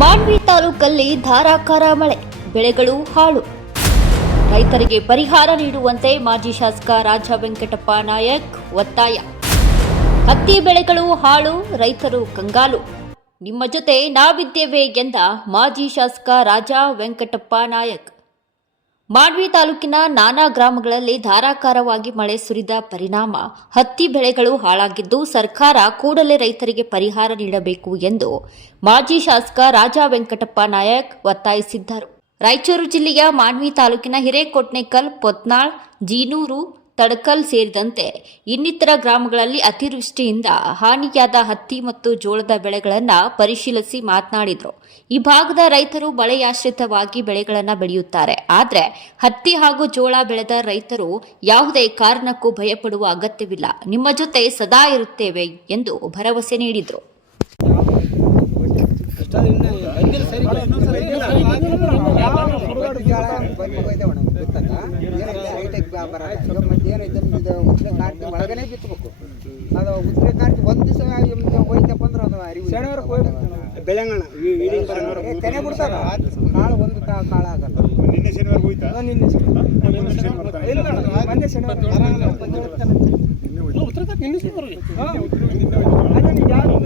ಮಾನ್ವಿ ತಾಲೂಕಲ್ಲಿ ಧಾರಾಕಾರ ಮಳೆ, ಬೆಳೆಗಳು ಹಾಳು. ರೈತರಿಗೆ ಪರಿಹಾರ ನೀಡುವಂತೆ ಮಾಜಿ ಶಾಸಕ ರಾಜ ವೆಂಕಟಪ್ಪ ನಾಯಕ್ ಒತ್ತಾಯ. ಹತ್ತಿ ಬೆಳೆಗಳು ಹಾಳು, ರೈತರು ಕಂಗಾಲು. ನಿಮ್ಮ ಜೊತೆ ನಾವಿದ್ದೇವೆ ಎಂದ ಮಾಜಿ ಶಾಸಕ ರಾಜ ವೆಂಕಟಪ್ಪ ನಾಯಕ್. ಮಾನ್ವಿ ತಾಲೂಕಿನ ನಾನಾ ಗ್ರಾಮಗಳಲ್ಲಿ ಧಾರಾಕಾರವಾಗಿ ಮಳೆ ಸುರಿದ ಪರಿಣಾಮ. ಹತ್ತಿ ಬೆಳೆಗಳು ಹಾಳಾಗಿದ್ದು ಸರ್ಕಾರ ಕೂಡಲೇ ರೈತರಿಗೆ ಪರಿಹಾರ ನೀಡಬೇಕು ಎಂದು ಮಾಜಿ ಶಾಸಕ ರಾಜಾ ವೆಂಕಟಪ್ಪ ನಾಯಕ್ ಒತ್ತಾಯಿಸಿದ್ದರು. ರಾಯಚೂರು ಜಿಲ್ಲೆಯ ಮಾಂಡ್ವಿ ತಾಲೂಕಿನ ಹಿರೇಕೊಟ್ನೇಕಲ್, ಪೊತ್ನಾಳ್, ಜೀನೂರು ತಡಕಲ್ ಸೇರಿದಂತೆ ಇನ್ನಿತರ ಗ್ರಾಮಗಳಲ್ಲಿ ಅತಿವೃಷ್ಟಿಯಿಂದ ಹಾನಿಯಾದ ಹತ್ತಿ ಮತ್ತು ಜೋಳದ ಬೆಳೆಗಳನ್ನು ಪರಿಶೀಲಿಸಿ ಮಾತನಾಡಿದರು. ಈ ಭಾಗದ ರೈತರು ಮಳೆಯಾಶ್ರಿತವಾಗಿ ಬೆಳೆಗಳನ್ನು ಬೆಳೆಯುತ್ತಾರೆ. ಆದರೆ ಹತ್ತಿ ಹಾಗೂ ಜೋಳ ಬೆಳೆದ ರೈತರು ಯಾವುದೇ ಕಾರಣಕ್ಕೂ ಭಯಪಡುವ ಅಗತ್ಯವಿಲ್ಲ. ನಿಮ್ಮ ಜೊತೆ ಸದಾ ಇರುತ್ತೇವೆ ಎಂದು ಭರವಸೆ ನೀಡಿದರು. ಒಳಗನೆ ಬಿತ್ತಬೇಕು ಅದು ಉತ್ತರ ಕಾರ್ತಿ ಒಂದು ದಿವಸ ಹೋಯ್ತಪ್ಪ ಅಂದ್ರೆ ಅದು ಅರಿವು ಬೆಳಗಣ. ತೆನೆ ಬಿಡ್ತಾರ? ಕಾಳು ಒಂದು ಕಾಳು ಆಗಲ್ಲ. ನಿನ್ನೆ ಶನಿವಾರ ಹೋಯ್ತಾ? ನಿನ್ನೆ ಶನಿವಾರ. ಇಲ್ಲ ಮೊನ್ನೆ